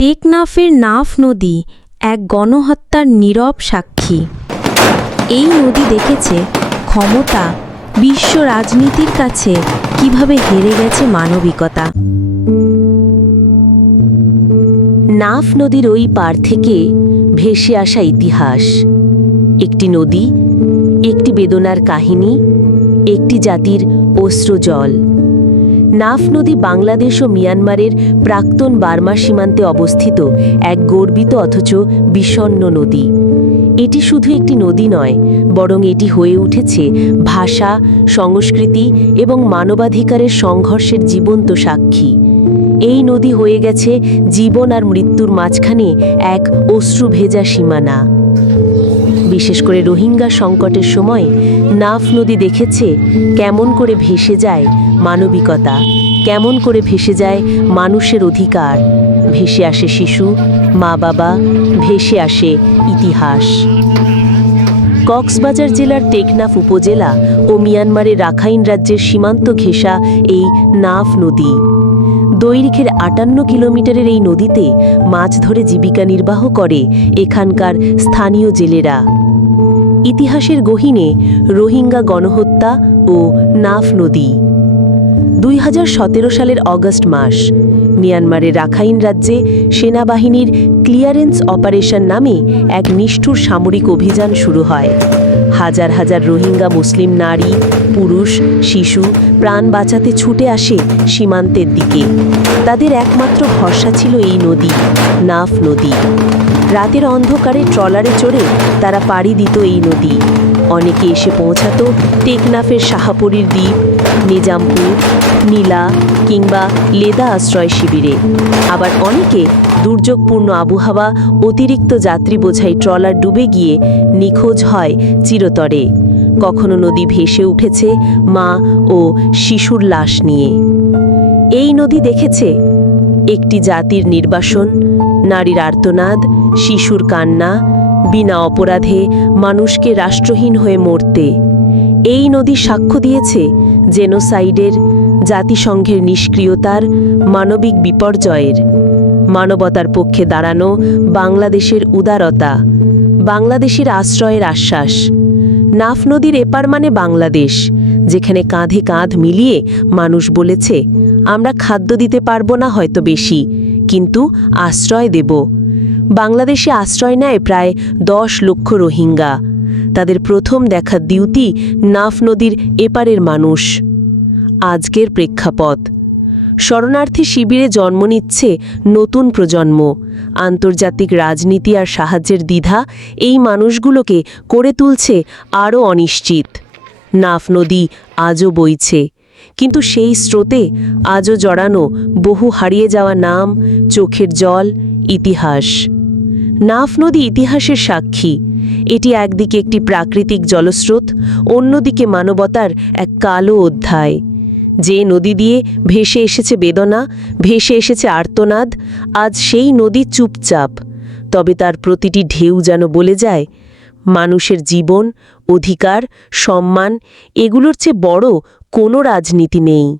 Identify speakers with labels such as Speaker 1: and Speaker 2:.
Speaker 1: টেকনাফের নাফ নদী এক গণহত্যার নীরব সাক্ষী। এই নদী দেখেছে ক্ষমতা বিশ্ব রাজনীতির কাছে কীভাবে হেরে গেছে মানবিকতা।
Speaker 2: নাফ নদীর ওই পার থেকে ভেসে আসা ইতিহাস। একটি নদী, একটি বেদনার কাহিনী, একটি জাতির অশ্রু জল। নাফ নদী বাংলাদেশ ও মিয়ানমারের প্রাক্তন বার্মা সীমান্তে অবস্থিত, এক গর্বিত অথচ বিষণ্ন নদী। এটি শুধু একটি নদী নয়, বরং এটি হয়ে উঠেছে ভাষা, সংস্কৃতি এবং মানবাধিকারের সংঘর্ষের জীবন্ত সাক্ষী। এই নদী হয়ে গেছে জীবন আর মৃত্যুর মাঝখানে এক অশ্রু ভেজা সীমানা। বিশেষ করে রোহিঙ্গা সংকটের সময় নাফ নদী দেখেছে কেমন করে ভেসে যায় মানবিকতা, কেমন করে ভেসে যায় মানুষের অধিকার। ভেসে আসে শিশু মা বাবা ভেসে আসে ইতিহাস। কক্সবাজার জেলার টেকনাফ উপজেলা ও মিয়ানমারের রাখাইন রাজ্যের সীমান্ত ঘেঁষা এই নাফ নদী। দৈর্ঘ্যের আটান্ন কিলোমিটারের এই নদীতে মাছ ধরে জীবিকা নির্বাহ করে এখানকার স্থানীয় জেলেরা। ইতিহাসের গহিনে রোহিঙ্গা গণহত্যা ও নাফ নদী। দুই হাজার সতেরো সালের অগস্ট মাস, মিয়ানমারের রাখাইন রাজ্যে সেনাবাহিনীর ক্লিয়ারেন্স অপারেশন নামে এক নিষ্ঠুর সামরিক অভিযান শুরু হয়। হাজার হাজার রোহিঙ্গা মুসলিম নারী, পুরুষ, শিশু প্রাণ বাঁচাতে ছুটে আসে সীমান্তের দিকে। তাদের একমাত্র ভরসা ছিল এই নদী, নাফ নদী। রাতের অন্ধকারে ট্রলারে চড়ে তারা পাড়ি দিত এই নদী। অনেকে এসে পৌঁছাতো টেকনাফের শাহাপুরীর দ্বীপ, নিজামপুর, নীলা কিংবা লেদা আশ্রয় শিবিরে। আবার অনেকে দুর্যোগপূর্ণ আবহাওয়া, অতিরিক্ত যাত্রী বোঝাই ট্রলার ডুবে গিয়ে নিখোঁজ হয় চিরতরে। কখনো নদী ভেসে উঠেছে মা ও শিশুর লাশ নিয়ে। এই নদী দেখেছে? একটি জাতির নির্বাসন, নারীর আর্তনাদ, শিশুর কান্না বিনা অপরাধে মানুষকে রাষ্ট্রহীন হয়ে মরতে। এই নদী সাক্ষ্য দিয়েছে জেনোসাইডের, জাতিসংঘের নিষ্ক্রিয়তার, মানবিক বিপর্যয়ের। মানবতার পক্ষে দাঁড়ানো বাংলাদেশের উদারতা, বাংলাদেশের আশ্রয়ের আশ্বাস। নাফ নদীর এপার মানে বাংলাদেশ, যেখানে কাঁধে কাঁধ মিলিয়ে মানুষ বলেছে, আমরা খাদ্য দিতে পারব না হয়তো বেশি, কিন্তু আশ্রয় দেব। বাংলাদেশে আশ্রয় নেয় প্রায় দশ লক্ষ রোহিঙ্গা। তাদের প্রথম দেখা দিউতি নাফ নদীর এপারের মানুষ। আজকের প্রেক্ষাপট। শরণার্থী শিবিরে জন্ম নিচ্ছে নতুন প্রজন্ম। আন্তর্জাতিক রাজনীতি আর সাহায্যের দ্বিধা এই মানুষগুলোকে করে তুলছে আরও অনিশ্চিত। নাফ নদী আজও বইছে। কিন্তু সেই স্রোতে আজও জড়ানো বহু হারিয়ে যাওয়া নাম, চোখের জল ইতিহাস। নাফ নদী ইতিহাসের সাক্ষী। এটি একদিকে একটি প্রাকৃতিক জলস্রোত, অন্যদিকে মানবতার এক কালো অধ্যায়। যে নদী দিয়ে ভেসে এসেছে বেদনা, ভেসে এসেছে আর্তনাদ, আজ সেই নদী চুপচাপ। তবে তার প্রতিটি ঢেউ যেন বলে যায়, মানুষের জীবন, অধিকার, সম্মান, এগুলোর চেয়ে বড় কোনো রাজনীতি নেই।